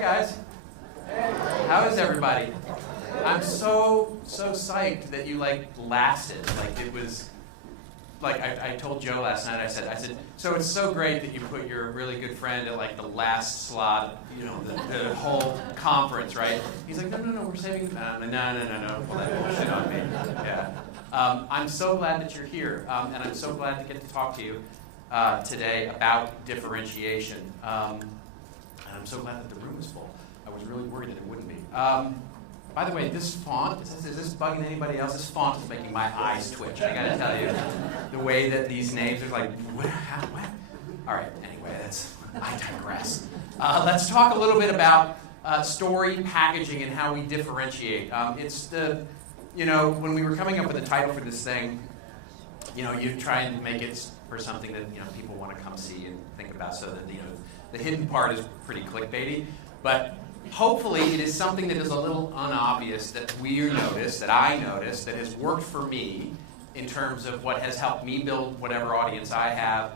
Hi guys. How is everybody? I'm so psyched that you lasted. It was I told Joe last night. I said, so it's so great that you put your really good friend at the last slot, the whole conference, right? He's like, no, we're saving the no, pull that bullshit on me. Yeah. I'm so glad that you're here, and I'm so glad to get to talk to you today about differentiation. And I'm so glad that the room is full. I was really worried that it wouldn't be. By the way, this font, is this bugging anybody else? This font is making my eyes twitch. I gotta tell you, the way that these names are what? All right, anyway, I digress. Let's talk a little bit about story packaging and how we differentiate. When we were coming up with the title for this thing, you try and make it for something that, people want to come see and think about, so that, the hidden part is pretty clickbaity, but hopefully it is something that is a little unobvious that I noticed, that has worked for me in terms of what has helped me build whatever audience I have,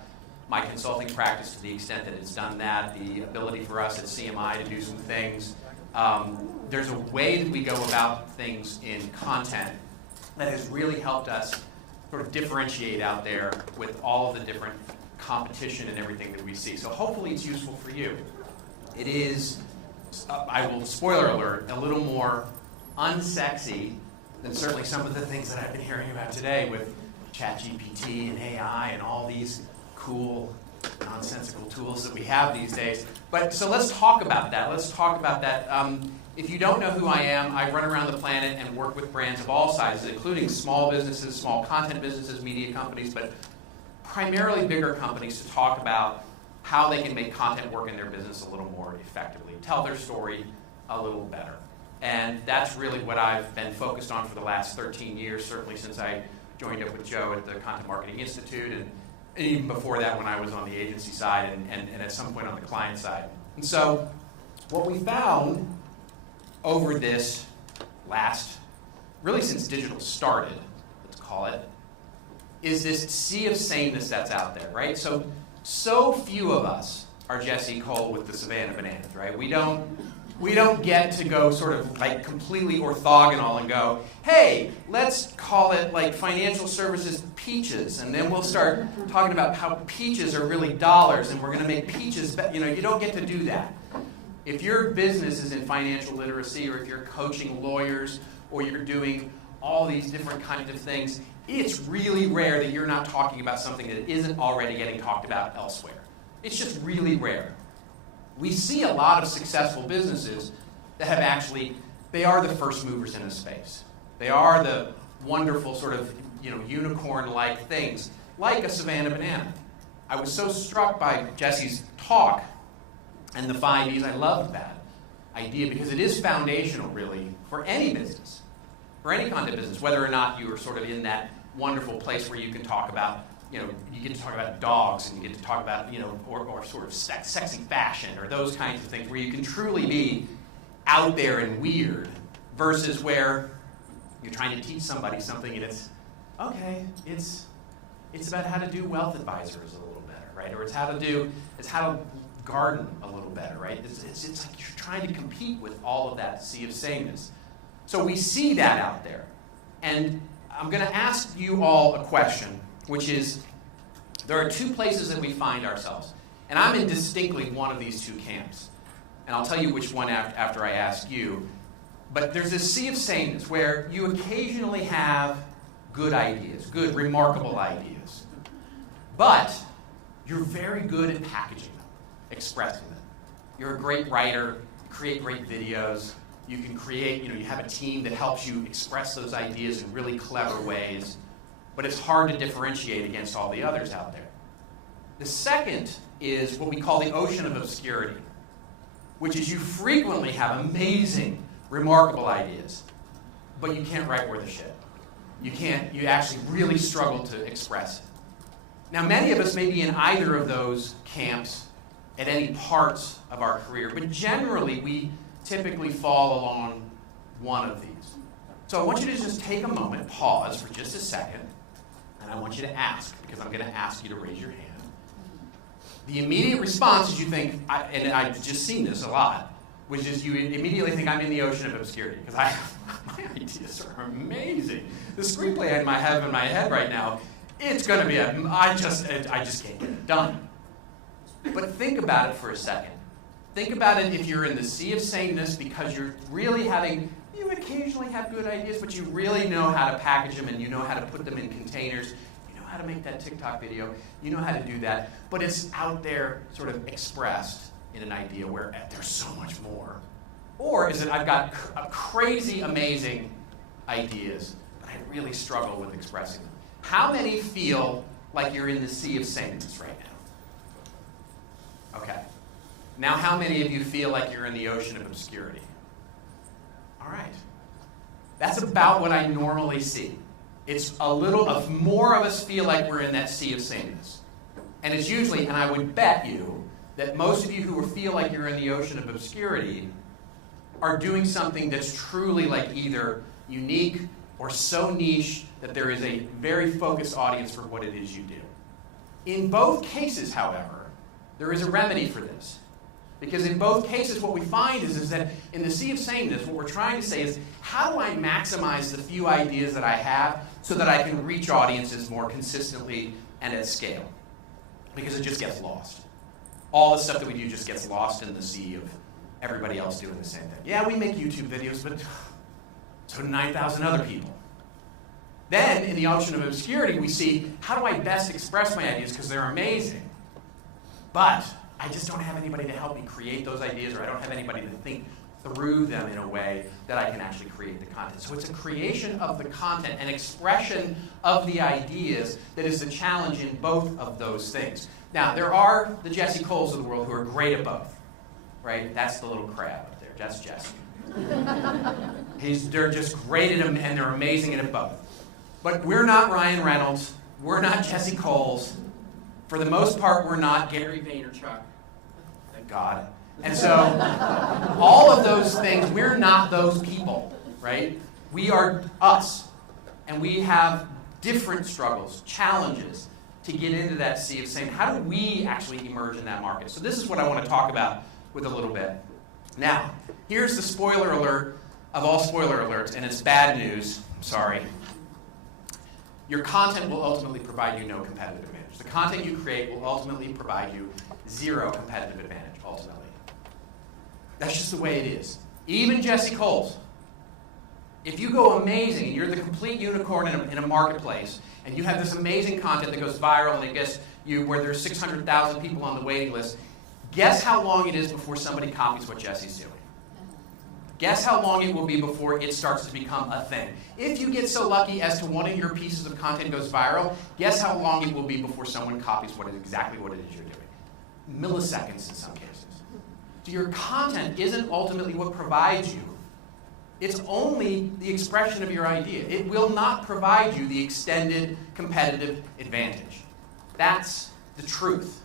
my consulting practice to the extent that it's done that, the ability for us at CMI to do some things. There's a way that we go about things in content that has really helped us sort of differentiate out there with all of the different competition and everything that we see. So hopefully it's useful for you. It is, I will spoiler alert, a little more unsexy than certainly some of the things that I've been hearing about today with ChatGPT and AI and all these cool, nonsensical tools that we have these days. So let's talk about that. If you don't know who I am, I run around the planet and work with brands of all sizes, including small businesses, small content businesses, media companies, but primarily bigger companies, to talk about how they can make content work in their business a little more effectively, tell their story a little better. And that's really what I've been focused on for the last 13 years, certainly since I joined up with Joe at the Content Marketing Institute, and even before that when I was on the agency side and at some point on the client side. And so what we found over this really since digital started, let's call it, is this sea of sameness that's out there, right? So few of us are Jesse Cole with the Savannah Bananas, right? We don't get to go sort of completely orthogonal and go, hey, let's call it financial services peaches, and then we'll start talking about how peaches are really dollars, and we're going to make peaches, you don't get to do that. If your business is in financial literacy, or if you're coaching lawyers, or you're doing all these different kinds of things, it's really rare that you're not talking about something that isn't already getting talked about elsewhere. It's just really rare. We see a lot of successful businesses that have they are the first movers in a space. They are the wonderful sort of, unicorn-like things, like a Savannah Banana. I was so struck by Jesse's talk and the 5 E's. I loved that idea because it is foundational, really, for any business, for any kind of business, whether or not you are sort of in that wonderful place where you can talk about, you get to talk about dogs, and you get to talk about, or sort of sexy fashion, or those kinds of things, where you can truly be out there and weird, versus where you're trying to teach somebody something and it's about how to do wealth advisors a little better, right? Or it's how to garden a little better, right? It's like you're trying to compete with all of that sea of sameness. So we see that out there. And I'm going to ask you all a question, which is, there are two places that we find ourselves. And I'm in distinctly one of these two camps. And I'll tell you which one after I ask you. But there's this sea of sameness where you occasionally have good ideas, good, remarkable ideas. But you're very good at packaging them, expressing them. You're a great writer, you create great videos, you can create, you have a team that helps you express those ideas in really clever ways, but it's hard to differentiate against all the others out there. The second is what we call the ocean of obscurity, which is you frequently have amazing, remarkable ideas, but you can't write worth a shit. You actually really struggle to express it. Now, many of us may be in either of those camps at any parts of our career, but generally we typically fall along one of these. So I want you to just take a moment, pause for just a second, and I want you to ask, because I'm going to ask you to raise your hand. The immediate response is you think, and I've just seen this a lot, which is you immediately think I'm in the ocean of obscurity, because my ideas are amazing. The screenplay I have in my head right now, it's going to be I just can't get it done. But think about it for a second. Think about it if you're in the sea of sameness because you're really you occasionally have good ideas, but you really know how to package them and you know how to put them in containers. You know how to make that TikTok video. You know how to do that. But it's out there sort of expressed in an idea where there's so much more. Or is it I've got crazy, amazing ideas, but I really struggle with expressing them? How many feel like you're in the sea of sameness right now? Okay. Now how many of you feel like you're in the ocean of obscurity? All right. That's about what I normally see. It's a little of more of us feel like we're in that sea of sameness. And it's usually, and I would bet you, that most of you who feel like you're in the ocean of obscurity are doing something that's truly like either unique or so niche that there is a very focused audience for what it is you do. In both cases, however, there is a remedy for this. Because in both cases, what we find is that in the sea of sameness, what we're trying to say is, how do I maximize the few ideas that I have so that I can reach audiences more consistently and at scale? Because it just gets lost. All the stuff that we do just gets lost in the sea of everybody else doing the same thing. Yeah, we make YouTube videos, but so do 9,000 other people. Then, in the ocean of obscurity, we see, how do I best express my ideas because they're amazing? But I just don't have anybody to help me create those ideas, or I don't have anybody to think through them in a way that I can actually create the content. So it's a creation of the content, an expression of the ideas that is the challenge in both of those things. Now, there are the Jesse Coles of the world who are great at both, right? That's the little crab up there. That's Jesse. They're just great at them, and they're amazing at both. But we're not Ryan Reynolds. We're not Jesse Coles. For the most part, we're not Gary Vaynerchuk. Thank God. And so, all of those things, we're not those people, right? We are us. And we have different struggles, challenges to get into that sea of saying, how do we actually emerge in that market? So this is what I want to talk about with a little bit. Now, here's the spoiler alert of all spoiler alerts, and it's bad news. I'm sorry. Your content will ultimately provide you no competitive advantage. The content you create will ultimately provide you zero competitive advantage, ultimately. That's just the way it is. Even Jesse Coles. If you go amazing and you're the complete unicorn in a marketplace, and you have this amazing content that goes viral and it gets you where there's 600,000 people on the waiting list, guess how long it is before somebody copies what Jesse's doing? Guess how long it will be before it starts to become a thing? If you get so lucky as to one of your pieces of content goes viral, guess how long it will be before someone copies exactly what it is you're doing? Milliseconds in some cases. So your content isn't ultimately what provides you. It's only the expression of your idea. It will not provide you the extended competitive advantage. That's the truth.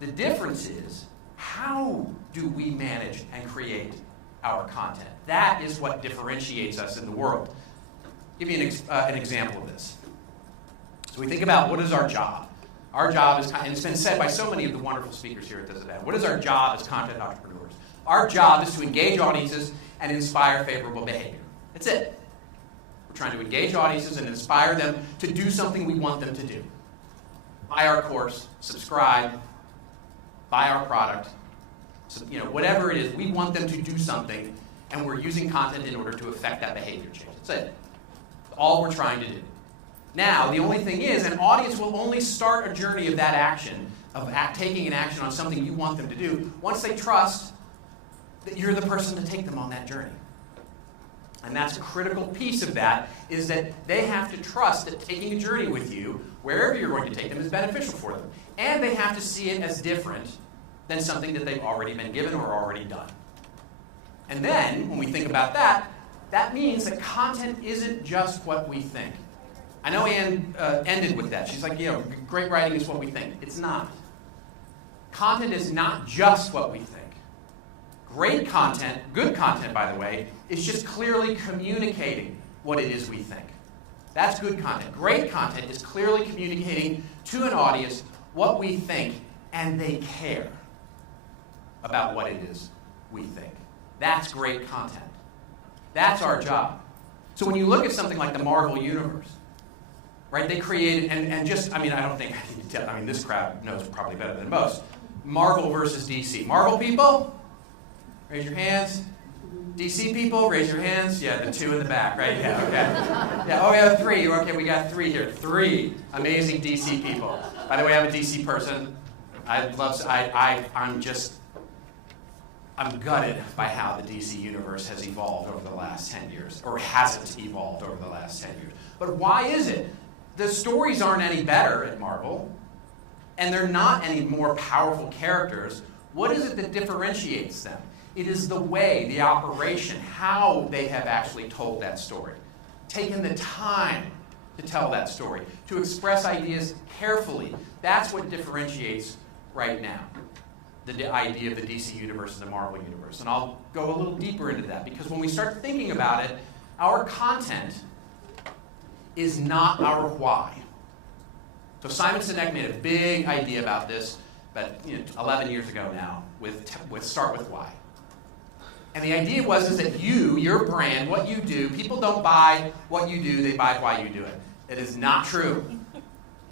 The difference is, how do we manage and create our content? That is what differentiates us in the world. I'll give you an example of this. So we think about, what is our job? Our job is, and it's been said by so many of the wonderful speakers here at this event, what is our job as content entrepreneurs? Our job is to engage audiences and inspire favorable behavior. That's it. We're trying to engage audiences and inspire them to do something we want them to do. Buy our course, subscribe, buy our product, so, whatever it is, we want them to do something, and we're using content in order to affect that behavior change. That's it. That's all we're trying to do. Now, the only thing is, an audience will only start a journey of that action, of taking an action on something you want them to do, once they trust that you're the person to take them on that journey. And that's a critical piece of that, is that they have to trust that taking a journey with you, wherever you're going to take them, is beneficial for them. And they have to see it as different than something that they've already been given or already done. And then, when we think about that, that means that content isn't just what we think. I know Anne ended with that. She's like, great writing is what we think. It's not. Content is not just what we think. Great content, good content, by the way, is just clearly communicating what it is we think. That's good content. Great content is clearly communicating to an audience what we think, and they care about what it is we think. That's great content. That's our job. So when you look at something like the Marvel Universe, right, they created, and just, I don't think I need to tell, this crowd knows probably better than most. Marvel versus DC. Marvel people, raise your hands. DC people, raise your hands. Yeah, the two in the back, right? Yeah, okay. Yeah, oh, we have three. Okay, we got three here. Three amazing DC people. By the way, I'm a DC person. I'm gutted by how the DC universe has evolved over the last 10 years, or hasn't evolved over the last 10 years. But why is it? The stories aren't any better at Marvel, and they're not any more powerful characters. What is it that differentiates them? It is the way, the operation, how they have actually told that story. Taken the time to tell that story, to express ideas carefully. That's what differentiates right now the idea of the DC universe and the Marvel universe. And I'll go a little deeper into that, because when we start thinking about it, our content is not our why. So Simon Sinek made a big idea about this, but 11 years ago now, with Start With Why. And the idea was that your brand, what you do, people don't buy what you do, they buy why you do it. It is not true.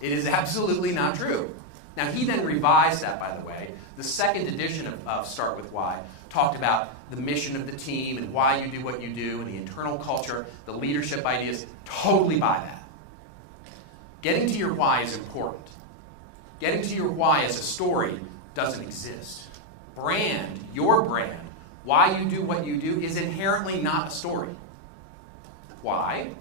It is absolutely not true. Now, he then revised that, by the way. The second edition of Start With Why talked about the mission of the team and why you do what you do and the internal culture, the leadership ideas. Totally buy that. Getting to your why is important. Getting to your why as a story doesn't exist. Brand, your brand, why you do what you do is inherently not a story. Why?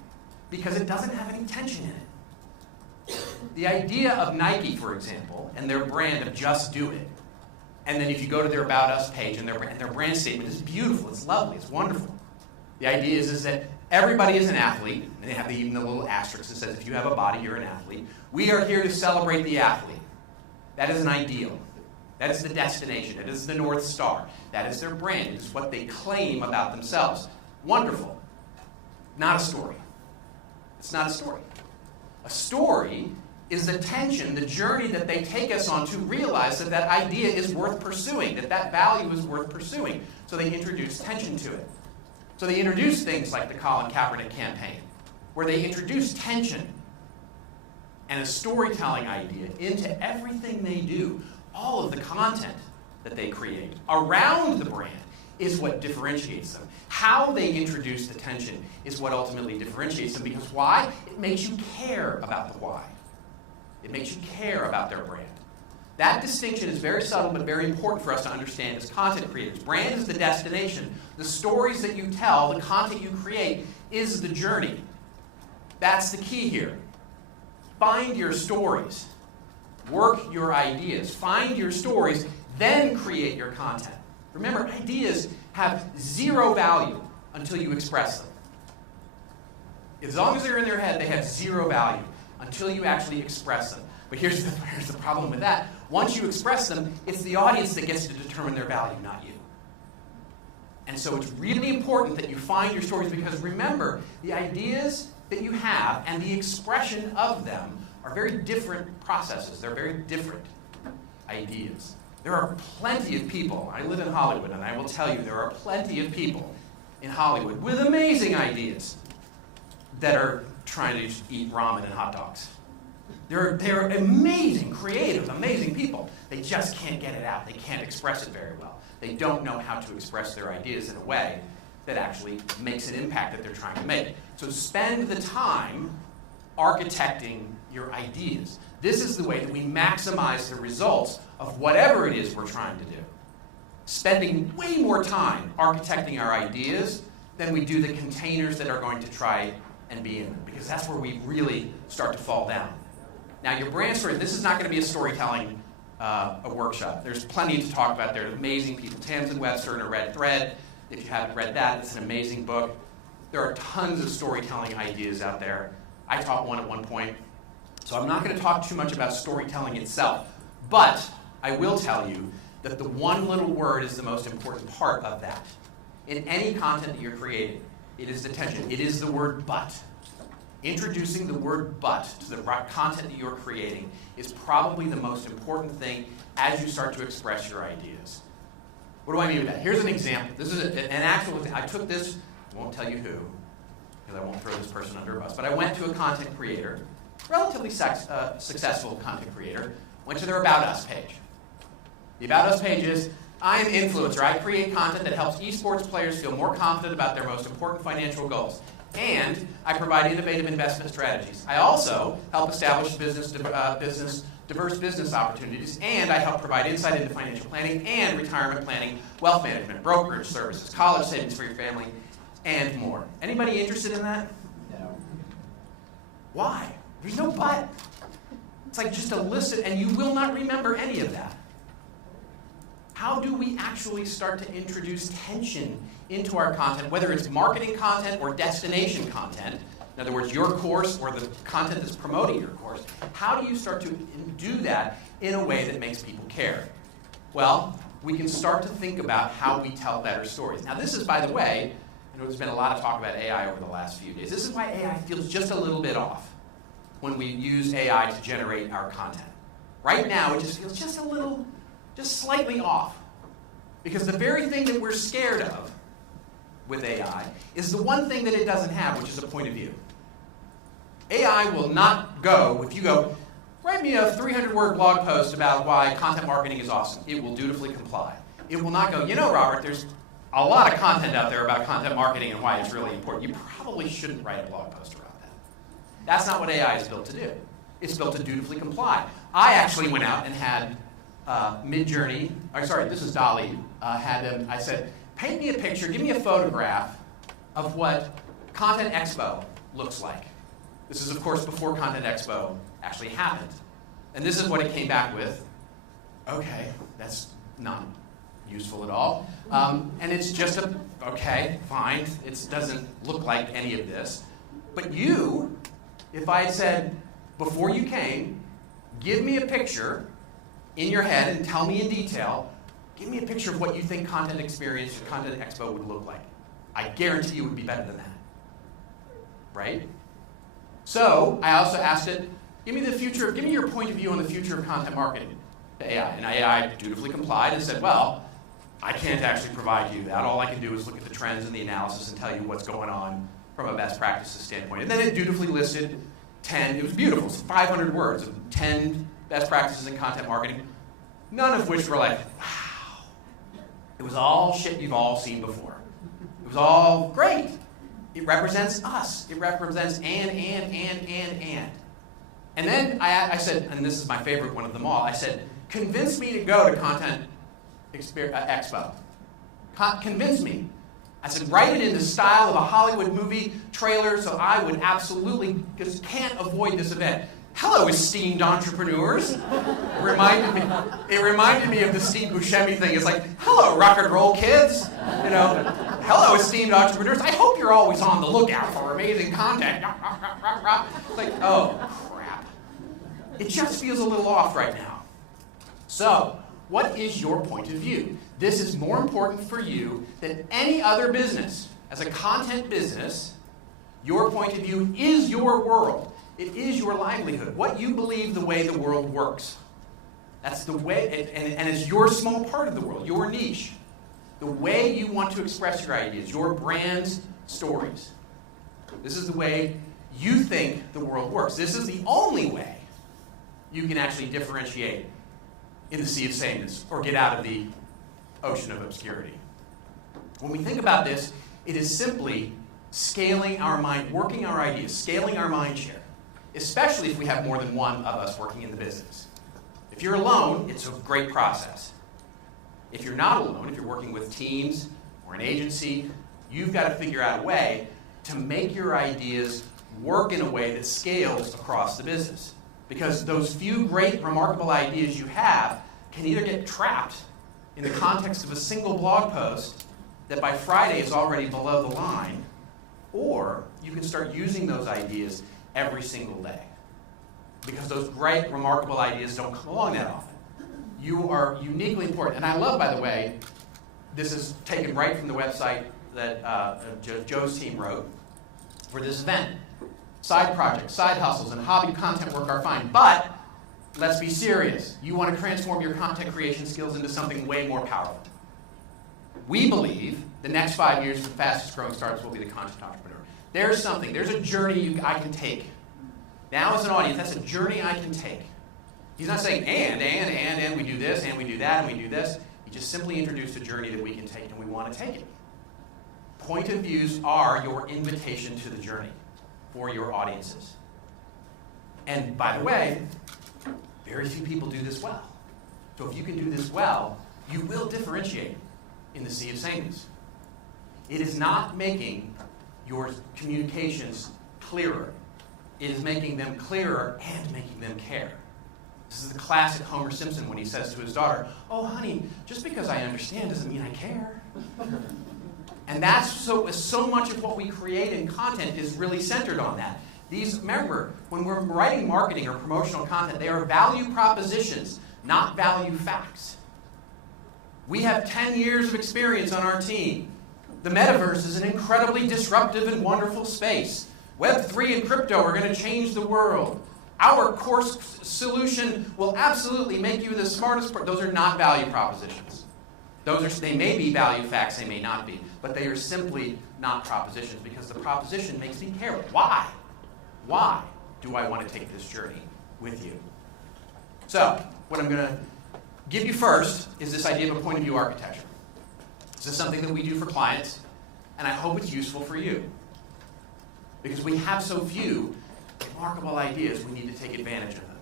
Because it doesn't have any tension in it. The idea of Nike, for example, and their brand of just do it, and then if you go to their About Us page and their brand statement is beautiful, it's lovely, it's wonderful. The idea is that everybody is an athlete, and they have even the little asterisk that says if you have a body, you're an athlete. We are here to celebrate the athlete. That is an ideal. That is the destination. It is the North Star. That is their brand. It is what they claim about themselves. Wonderful. Not a story. It's not a story. A story is the tension, the journey that they take us on to realize that that idea is worth pursuing, that that value is worth pursuing. So they introduce tension to it. So they introduce things like the Colin Kaepernick campaign, where they introduce tension and a storytelling idea into everything they do. All of the content that they create around the brand is what differentiates them. How they introduce the tension is what ultimately differentiates them, because why? It makes you care about the why. It makes you care about their brand. That distinction is very subtle but very important for us to understand as content creators. Brand is the destination. The stories that you tell, the content you create, is the journey. That's the key here. Find your stories. Work your ideas. Find your stories, then create your content. Remember, ideas have zero value until you express them. As long as they're in their head, they have zero value until you actually express them. But here's the problem with that. Once you express them, it's the audience that gets to determine their value, not you. And so it's really important that you find your stories, because remember, the ideas that you have and the expression of them are very different processes. They're very different ideas. There are plenty of people. I live in Hollywood, and I will tell you, there are plenty of people in Hollywood with amazing ideas that are trying to eat ramen and hot dogs. They're amazing, creative, amazing people. They just can't get it out. They can't express it very well. They don't know how to express their ideas in a way that actually makes an impact that they're trying to make. So spend the time architecting your ideas. This is the way that we maximize the results of whatever it is we're trying to do. Spending way more time architecting our ideas than we do the containers that are going to try and be in them, because that's where we really start to fall down. Now, your brand story, this is not going to be a storytelling a workshop. There's plenty to talk about. There are amazing people. Tamsin Webster and A Red Thread. If you haven't read that, it's an amazing book. There are tons of storytelling ideas out there. I taught one at one point. So I'm not going to talk too much about storytelling itself. But I will tell you that the one little word is the most important part of that. In any content that you're creating, it is the tension. It is the word but. Introducing the word but to the content that you're creating is probably the most important thing as you start to express your ideas. What do I mean with that? Here's an example. This is an actual example. I took this, I won't tell you who, because I won't throw this person under a bus, but I went to a content creator, relatively successful content creator, went to their About Us page. The About Us page is, I am an influencer. I create content that helps esports players feel more confident about their most important financial goals. And I provide innovative investment strategies. I also help establish diverse business opportunities, and I help provide insight into financial planning and retirement planning, wealth management, brokerage services, college savings for your family, and more. Anybody interested in that? No. Why? There's no but. It's like just a list, and you will not remember any of that. How do we actually start to introduce tension into our content, whether it's marketing content or destination content? In other words, your course or the content that's promoting your course. How do you start to do that in a way that makes people care? Well, we can start to think about how we tell better stories. Now, this is, by the way, I know there's been a lot of talk about AI over the last few days. This is why AI feels just a little bit off when we use AI to generate our content. Right now, it just feels just a little, just slightly off. Because the very thing that we're scared of with AI is the one thing that it doesn't have, which is a point of view. AI will not go, if you go, write me a 300-word blog post about why content marketing is awesome. It will dutifully comply. It will not go, you know, Robert, there's a lot of content out there about content marketing and why it's really important. You probably shouldn't write a blog post about that. That's not what AI is built to do. It's built to dutifully comply. I actually went out and had Midjourney, this is Dolly, I said, paint me a picture, give me a photograph of what Content Expo looks like. This is, of course, before Content Expo actually happened. And this is what it came back with. Okay, that's not useful at all. And it's just okay, fine, it doesn't look like any of this. But you, if I had said, before you came, give me a picture in your head and tell me in detail, give me a picture of what you think Content Experience or Content Expo would look like. I guarantee you it would be better than that. Right? So I also asked it, give me your point of view on the future of content marketing to AI. And AI dutifully complied and said, well, I can't actually provide you that. All I can do is look at the trends and the analysis and tell you what's going on from a best practices standpoint. And then it dutifully listed 10, it was beautiful, it's 500 words of 10 best practices in content marketing, none of which were like, wow. It was all shit you've all seen before. It was all great. It represents us. It represents and. And then I said, and this is my favorite one of them all, I said, convince me to go to Content Expo. Convince me. I said, write it in the style of a Hollywood movie trailer so I would absolutely, just can't avoid this event. Hello, esteemed entrepreneurs. It reminded me of the Steve Buscemi thing. It's like, hello, rock and roll kids. You know, hello, esteemed entrepreneurs. I hope you're always on the lookout for amazing content. It's like, oh, crap. It just feels a little off right now. So, what is your point of view? This is more important for you than any other business. As a content business, your point of view is your world. It is your livelihood, what you believe the way the world works. That's the way, and it's your small part of the world, your niche. The way you want to express your ideas, your brand's stories. This is the way you think the world works. This is the only way you can actually differentiate in the sea of sameness or get out of the ocean of obscurity. When we think about this, it is simply scaling our mind, working our ideas, scaling our mind share. Especially if we have more than one of us working in the business. If you're alone, it's a great process. If you're not alone, if you're working with teams or an agency, you've got to figure out a way to make your ideas work in a way that scales across the business. Because those few great, remarkable ideas you have can either get trapped in the context of a single blog post that by Friday is already below the line, or you can start using those ideas every single day. Because those great, remarkable ideas don't come along that often. You are uniquely important. And I love, by the way, this is taken right from the website that Joe's team wrote for this event. Side projects, side hustles, and hobby content work are fine, but let's be serious. You want to transform your content creation skills into something way more powerful. we believe the next 5 years, the fastest growing startups will be the content entrepreneur. There's a journey I can take. Now as an audience, that's a journey I can take. He's not saying, and we do this, and we do that, and we do this. He just simply introduced a journey that we can take, and we want to take it. Point of views are your invitation to the journey for your audiences. And by the way, very few people do this well. So if you can do this well, you will differentiate in the sea of sameness. It is not making your communications clearer. It is making them clearer and making them care. This is the classic Homer Simpson when he says to his daughter, "Oh, honey, just because I understand doesn't mean I care." And that's so much of what we create in content is really centered on that. Remember, when we're writing marketing or promotional content, they are value propositions, not value facts. We have 10 years of experience on our team. The metaverse is an incredibly disruptive and wonderful space. Web3 and crypto are going to change the world. Our course solution will absolutely make you the smartest. Those are not value propositions. They may be value facts, they may not be, but they are simply not propositions because the proposition makes me care. Why? Why do I want to take this journey with you? So, what I'm going to give you first is this idea of a point of view architecture. This is something that we do for clients, and I hope it's useful for you. Because we have so few remarkable ideas, we need to take advantage of them.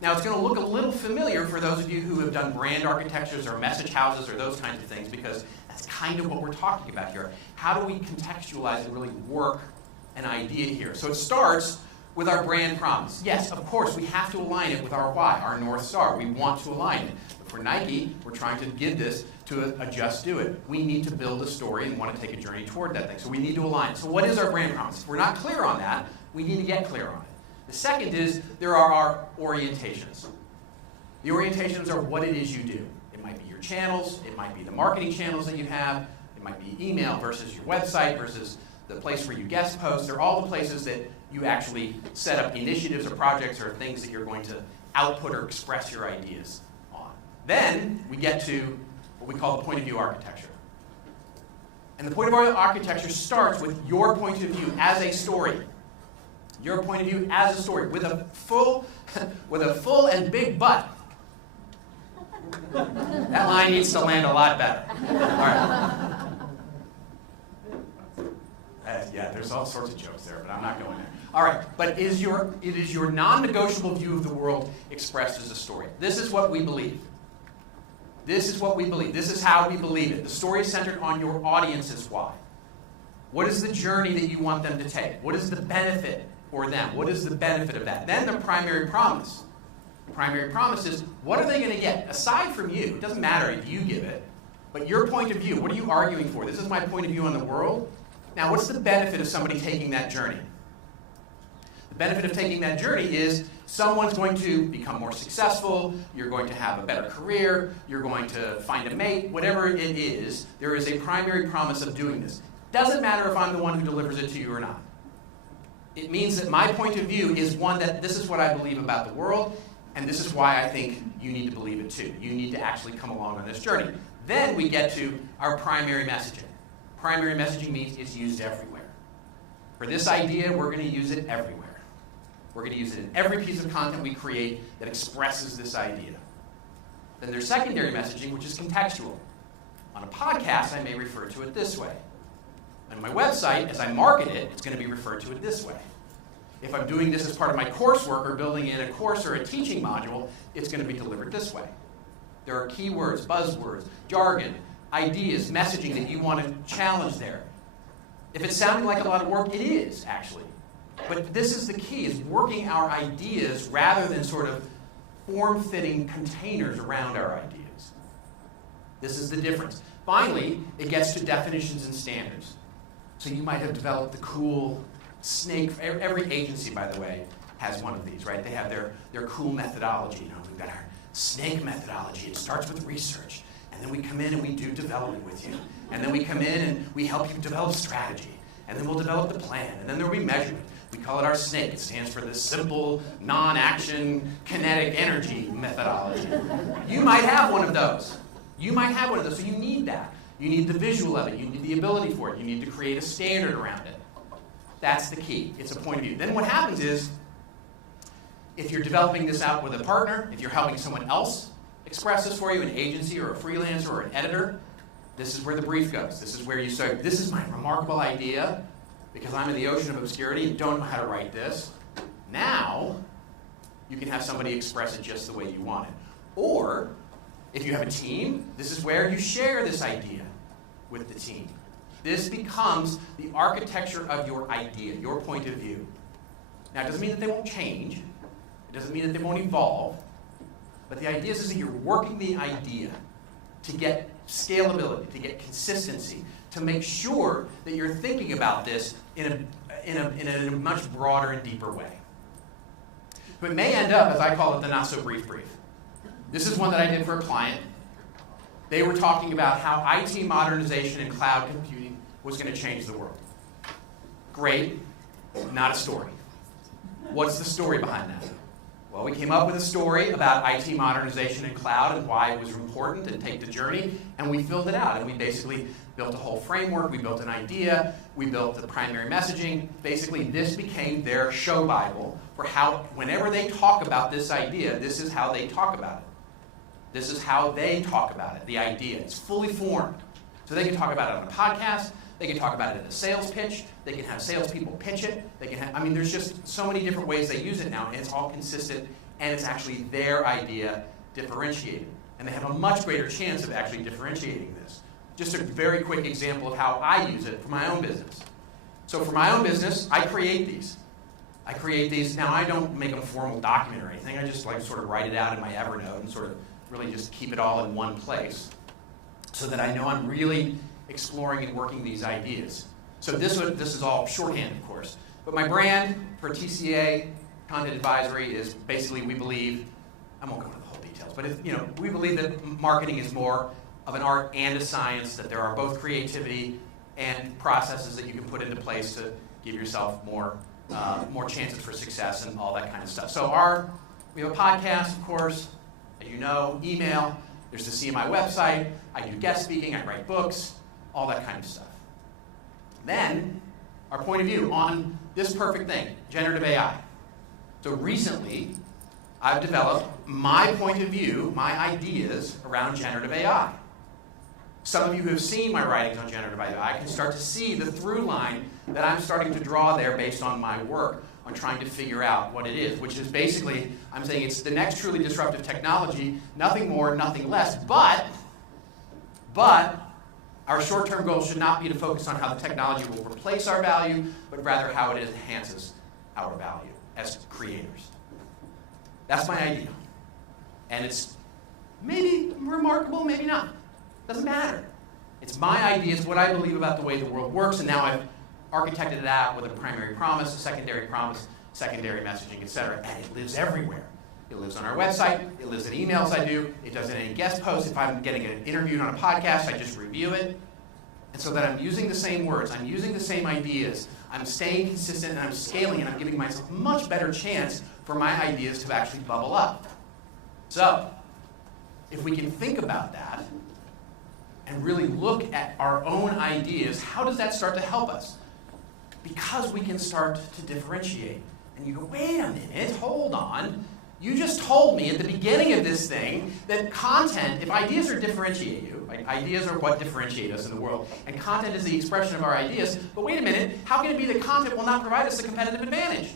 Now, it's going to look a little familiar for those of you who have done brand architectures or message houses or those kinds of things, because that's kind of what we're talking about here. How do we contextualize and really work an idea here? So it starts with our brand promise. Yes, of course, we have to align it with our why, our North Star. We want to align it. But for Nike, we're trying to give this to a just do it. We need to build a story and want to take a journey toward that thing. So we need to align it. So what is our brand promise? If we're not clear on that, we need to get clear on it. The second is there are our orientations. The orientations are what it is you do. It might be your channels. It might be the marketing channels that you have. It might be email versus your website versus the place where you guest post. They're all the places that you actually set up initiatives or projects or things that you're going to output or express your ideas on. Then we get to what we call the point of view architecture. And the point of view architecture starts with your point of view as a story. Your point of view as a story with a full and big butt. That line needs to land a lot better. All right. Yeah, there's all sorts of jokes there, but I'm not going there. All right, but it is your non-negotiable view of the world expressed as a story. This is what we believe. This is what we believe. This is how we believe it. The story is centered on your audience's why. What is the journey that you want them to take? What is the benefit for them? What is the benefit of that? Then the primary promise. The primary promise is, what are they going to get? Aside from you, it doesn't matter if you give it, but your point of view, what are you arguing for? This is my point of view on the world. Now, what's the benefit of somebody taking that journey? The benefit of taking that journey is someone's going to become more successful, you're going to have a better career, you're going to find a mate, whatever it is, there is a primary promise of doing this. Doesn't matter if I'm the one who delivers it to you or not. It means that my point of view is one that this is what I believe about the world, and this is why I think you need to believe it too. You need to actually come along on this journey. Then we get to our primary messaging. Primary messaging means it's used everywhere. For this idea, we're going to use it everywhere. We're going to use it in every piece of content we create that expresses this idea. Then there's secondary messaging, which is contextual. On a podcast, I may refer to it this way. On my website, as I market it, it's going to be referred to it this way. If I'm doing this as part of my coursework or building in a course or a teaching module, it's going to be delivered this way. There are keywords, buzzwords, jargon, ideas, messaging that you want to challenge there. If it's sounding like a lot of work, it is, actually. But this is the key, is working our ideas rather than sort of form-fitting containers around our ideas. This is the difference. Finally, it gets to definitions and standards. So you might have developed the cool snake. Every agency, by the way, has one of these, right? They have their cool methodology. You know, we've got our snake methodology. It starts with research. And then we come in and we do development with you. And then we come in and we help you develop strategy. And then we'll develop the plan. And then there'll be measurement. We call it our SNAKE. It stands for the simple, non-action, kinetic energy methodology. You might have one of those. You might have one of those, so you need that. You need the visual of it. You need the ability for it. You need to create a standard around it. That's the key. It's a point of view. Then what happens is, if you're developing this out with a partner, if you're helping someone else express this for you, an agency or a freelancer or an editor, this is where the brief goes. This is where you start, this is my remarkable idea, because I'm in the ocean of obscurity and don't know how to write this. Now, you can have somebody express it just the way you want it. Or, if you have a team, this is where you share this idea with the team. This becomes the architecture of your idea, your point of view. Now, it doesn't mean that they won't change. It doesn't mean that they won't evolve. But the idea is that you're working the idea to get scalability, to get consistency, to make sure that you're thinking about this in a much broader and deeper way. But it may end up, as I call it, the not-so-brief brief. This is one that I did for a client. They were talking about how IT modernization and cloud computing was going to change the world. Great, not a story. What's the story behind that? Well, we came up with a story about IT modernization and cloud and why it was important and take the journey, and we filled it out. And we basically built a whole framework. We built an idea. We built the primary messaging. Basically, this became their show Bible for how, whenever they talk about this idea, this is how they talk about it. This is how they talk about it, the idea. It's fully formed. So they can talk about it on a podcast. They can talk about it in a sales pitch. They can have salespeople pitch it. They can have, there's just so many different ways they use it now, and it's all consistent, and it's actually their idea differentiated. And they have a much greater chance of actually differentiating this. Just a very quick example of how I use it for my own business. So for my own business, I create these. Now, I don't make a formal document or anything. I just sort of write it out in my Evernote and sort of really just keep it all in one place so that I know I'm really exploring and working these ideas. So this is all shorthand, of course. But my brand for TCA, Content Advisory, is basically we believe, I won't go into the whole details, but we believe that marketing is more of an art and a science, that there are both creativity and processes that you can put into place to give yourself more chances for success and all that kind of stuff. So we have a podcast, of course, as you know, email, there's the CMI website, I do guest speaking, I write books, all that kind of stuff. Then, our point of view on this perfect thing, generative AI. So recently, I've developed my point of view, my ideas around generative AI. Some of you who have seen my writings on generative AI can start to see the through line that I'm starting to draw there based on my work on trying to figure out what it is, which is basically, I'm saying it's the next truly disruptive technology, nothing more, nothing less, but our short-term goal should not be to focus on how the technology will replace our value, but rather how it enhances our value as creators. That's my idea. And it's maybe remarkable, maybe not. Doesn't matter. It's my idea, it's what I believe about the way the world works, and now I've architected it out with a primary promise, secondary messaging, etc. And it lives everywhere. It lives on our website, it lives in emails I do, it does in any guest posts. If I'm getting interviewed on a podcast, I just review it. And so that I'm using the same words, I'm using the same ideas, I'm staying consistent, and I'm scaling, and I'm giving myself a much better chance for my ideas to actually bubble up. So, if we can think about that, and really look at our own ideas, how does that start to help us? Because we can start to differentiate. And you go, wait a minute, hold on. You just told me at the beginning of this thing that content, if ideas are differentiate you, ideas are what differentiate us in the world, and content is the expression of our ideas, but wait a minute, how can it be that content will not provide us a competitive advantage?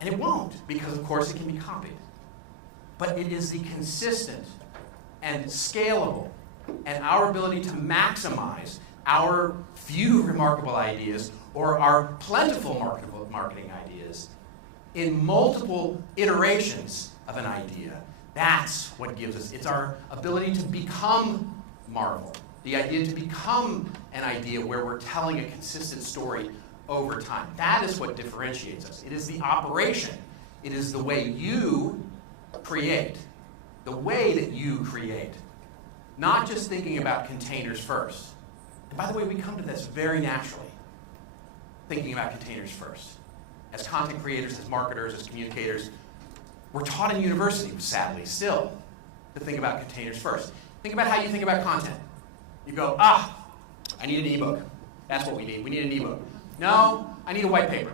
And it won't, because of course it can be copied. But it is the consistent and scalable and our ability to maximize our few remarkable ideas or our plentiful marketing ideas in multiple iterations of an idea. That's what gives us, it's our ability to become Marvel. The idea to become an idea where we're telling a consistent story over time. That is what differentiates us. It is the operation. It is the way you create. The way that you create. Not just thinking about containers first. And by the way, we come to this very naturally. Thinking about containers first. As content creators, as marketers, as communicators, we're taught in university, sadly, still, to think about containers first. Think about how you think about content. You go, I need an ebook. That's what we need. We need an ebook. No, I need a white paper.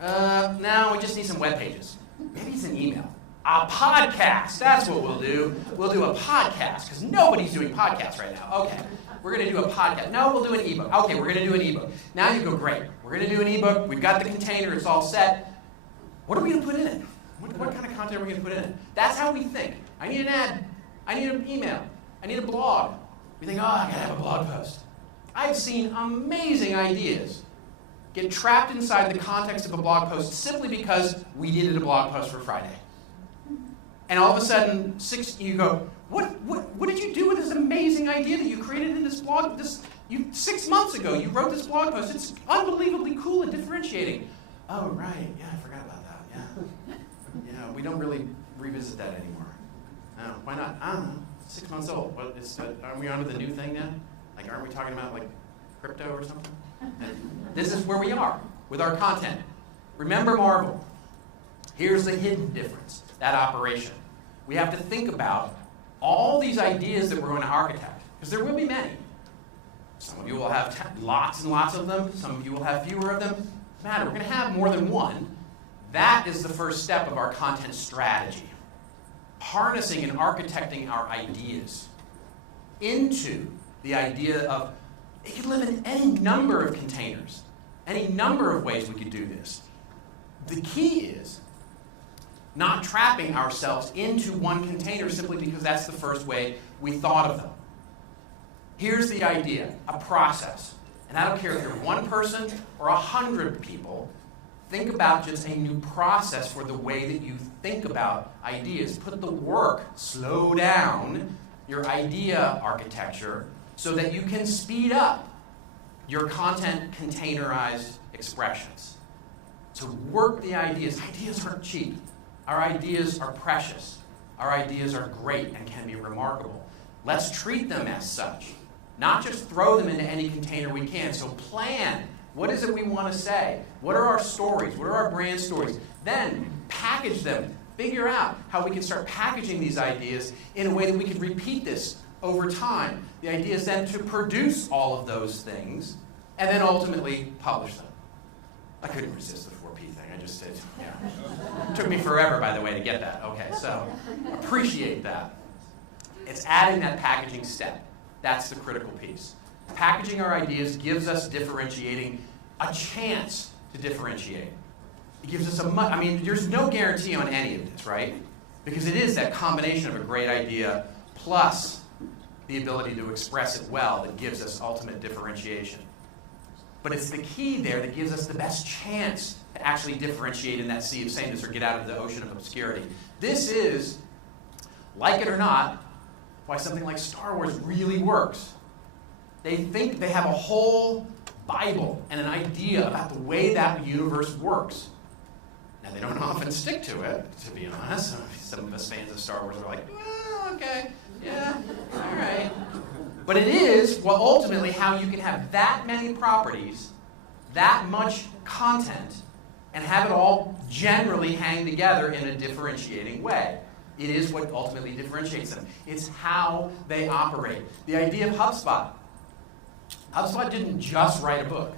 No, we just need some web pages. Maybe it's an email. A podcast. That's what we'll do. We'll do a podcast because nobody's doing podcasts right now. Okay, we're going to do a podcast. No, we'll do an ebook. Okay, we're going to do an ebook. Now you go, great. We're going to do an ebook. We've got the container. It's all set. What are we going to put in it? What kind of content are we going to put in it? That's how we think. I need an ad. I need an email. I need a blog. We think, I got to have a blog post. I've seen amazing ideas get trapped inside the context of a blog post simply because we needed a blog post for Friday. And all of a sudden, you go, what did you do with this amazing idea that you created in this blog? 6 months ago, you wrote this blog post. It's unbelievably cool and differentiating. Oh, right. Yeah, I forgot about that. Yeah. We don't really revisit that anymore. No, why not? I don't know. 6 months old. Aren't we on to the new thing now? Like, aren't we talking about, like, crypto or something? This is where we are with our content. Remember Marvel. Here's the hidden difference, that operation. We have to think about all these ideas that we're going to architect, because there will be many. Some of you will have lots and lots of them. Some of you will have fewer of them. Doesn't matter. We're going to have more than one. That is the first step of our content strategy. Harnessing and architecting our ideas into the idea of it could live in any number of containers, any number of ways we could do this. The key is not trapping ourselves into one container simply because that's the first way we thought of them. Here's the idea, a process. And I don't care if you're one person or 100 people, think about just a new process for the way that you think about ideas. Put the work, slow down your idea architecture so that you can speed up your content containerized expressions. So work the ideas. Ideas aren't cheap. Our ideas are precious. Our ideas are great and can be remarkable. Let's treat them as such. Not just throw them into any container we can. So plan. What is it we want to say? What are our stories? What are our brand stories? Then package them. Figure out how we can start packaging these ideas in a way that we can repeat this over time. The idea is then to produce all of those things and then ultimately publish them. I couldn't resist the 4P thing. I just did. Yeah. It took me forever, by the way, to get that. Okay, so appreciate that. It's adding that packaging step. That's the critical piece. Packaging our ideas gives us a chance to differentiate. It gives us there's no guarantee on any of this, right? Because it is that combination of a great idea plus the ability to express it well that gives us ultimate differentiation. But it's the key there that gives us the best chance to actually differentiate in that sea of sameness or get out of the ocean of obscurity. This is, like it or not, why something like Star Wars really works. They think they have a whole Bible and an idea about the way that universe works. Now, they don't often stick to it, to be honest. Some of us fans of Star Wars are like, okay, yeah, all right. But it is ultimately how you can have that many properties, that much content, and have it all generally hang together in a differentiating way. It is what ultimately differentiates them. It's how they operate. The idea of HubSpot. HubSpot didn't just write a book.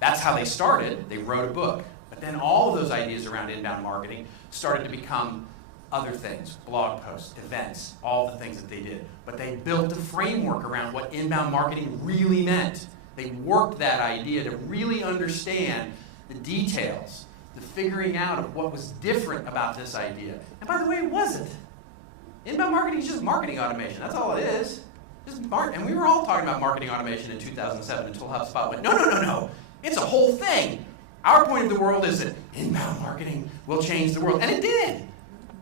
That's how they started. They wrote a book. But then all of those ideas around inbound marketing started to become other things, blog posts, events, all the things that they did. But they built a framework around what inbound marketing really meant. They worked that idea to really understand the details, the figuring out of what was different about this idea. And by the way, it wasn't. Inbound marketing is just marketing automation. That's all it is. And we were all talking about marketing automation in 2007 until HubSpot went, no. It's a whole thing. Our point of the world is that inbound marketing will change the world. And it did.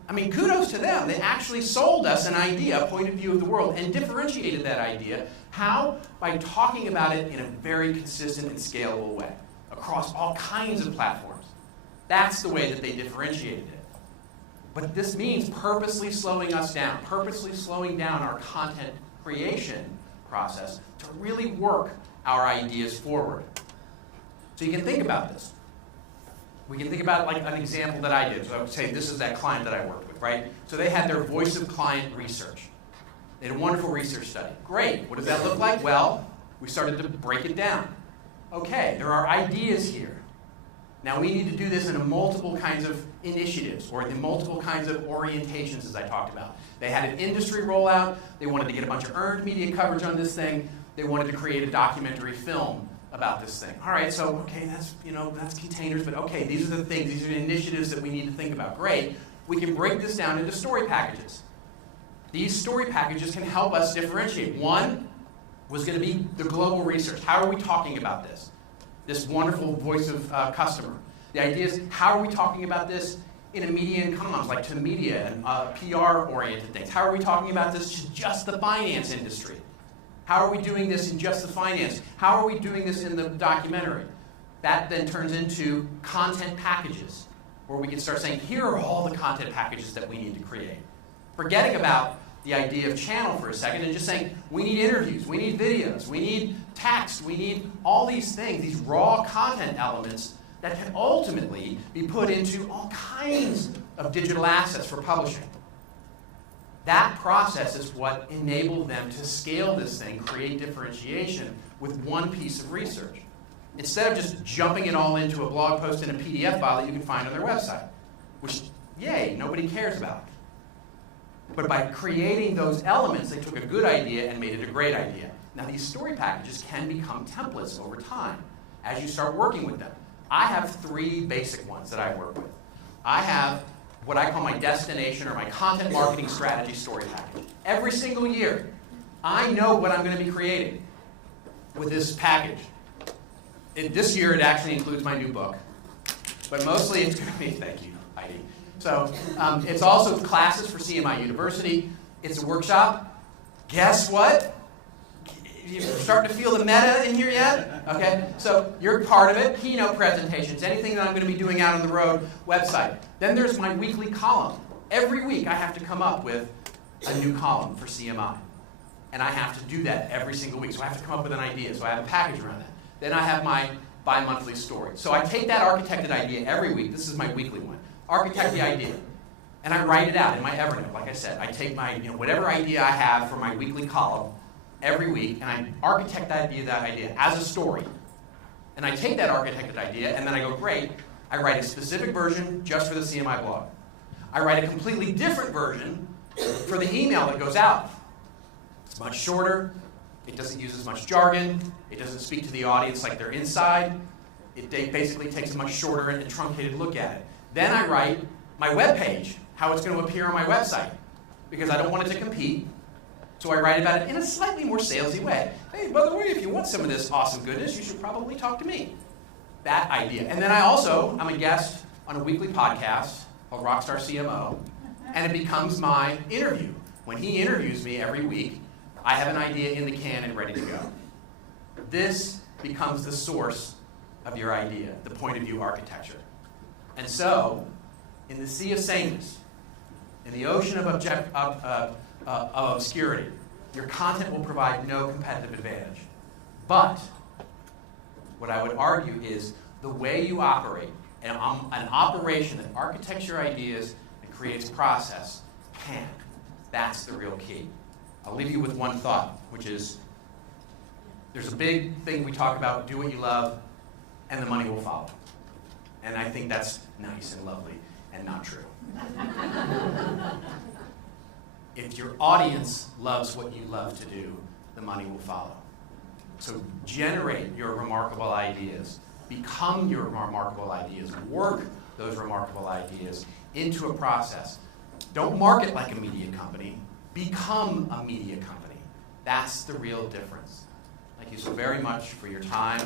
I mean, kudos to them. They actually sold us an idea, a point of view of the world, and differentiated that idea. How? By talking about it in a very consistent and scalable way across all kinds of platforms. That's the way that they differentiated it. But this means purposely slowing us down, purposely slowing down our content creation process to really work our ideas forward. So you can think about this. We can think about it like an example that I did. So I would say this is that client that I worked with, right? So they had their voice of client research. They did a wonderful research study. Great. What does that look like? Well, we started to break it down. Okay, there are ideas here. Now we need to do this in multiple kinds of initiatives or in multiple kinds of orientations, as I talked about. They had an industry rollout. They wanted to get a bunch of earned media coverage on this thing. They wanted to create a documentary film about this thing. All right, so okay, that's containers, but okay, these are the things, these are the initiatives that we need to think about. Great. We can break this down into story packages. These story packages can help us differentiate. One was going to be the global research. How are we talking about this? This wonderful voice of customer. The idea is, how are we talking about this in a media and comms, like to media and PR-oriented things? How are we talking about this to just the finance industry? How are we doing this in just the finance? How are we doing this in the documentary? That then turns into content packages, where we can start saying, here are all the content packages that we need to create. Forgetting about the idea of channel for a second and just saying, we need interviews, we need videos, we need text, we need all these things, these raw content elements that can ultimately be put into all kinds of digital assets for publishing. That process is what enabled them to scale this thing, create differentiation with one piece of research, instead of just jumping it all into a blog post and a PDF file that you can find on their website, which, yay, nobody cares about. But by creating those elements, they took a good idea and made it a great idea. Now, these story packages can become templates over time as you start working with them. I have 3 basic ones that I work with. I have what I call my destination or my content marketing strategy story package. Every single year, I know what I'm going to be creating with this package. This year, it actually includes my new book. But mostly, it's going to be, thank you, Heidi. So it's also classes for CMI University. It's a workshop. Guess what? You're starting to feel the meta in here yet? Okay, so you're part of it. Keynote presentations, anything that I'm going to be doing out on the road, website. Then there's my weekly column. Every week I have to come up with a new column for CMI. And I have to do that every single week. So I have to come up with an idea. So I have a package around that. Then I have my bi-monthly story. So I take that architected idea every week. This is my weekly one. Architect the idea. And I write it out in my Evernote. Like I said, I take my, whatever idea I have for my weekly column every week, and I architect that idea as a story. And I take that architected idea, and then I go, great, I write a specific version just for the CMI blog. I write a completely different version for the email that goes out. It's much shorter. It doesn't use as much jargon. It doesn't speak to the audience like they're inside. It basically takes a much shorter and truncated look at it. Then I write my web page, how it's going to appear on my website, because I don't want it to compete. So I write about it in a slightly more salesy way. Hey, by the way, if you want some of this awesome goodness, you should probably talk to me. That idea. And then I'm a guest on a weekly podcast called Rockstar CMO, and it becomes my interview. When he interviews me every week, I have an idea in the can and ready to go. This becomes the source of your idea, the point of view architecture. And so, in the sea of sameness, in the ocean of obscurity, your content will provide no competitive advantage. But what I would argue is the way you operate, an operation that architects your ideas and creates process, can. That's the real key. I'll leave you with one thought, which is there's a big thing we talk about, do what you love, and the money will follow. And I think that's nice and lovely and not true. If your audience loves what you love to do, the money will follow. So generate your remarkable ideas. Become your remarkable ideas. Work those remarkable ideas into a process. Don't market like a media company. Become a media company. That's the real difference. Thank you so very much for your time.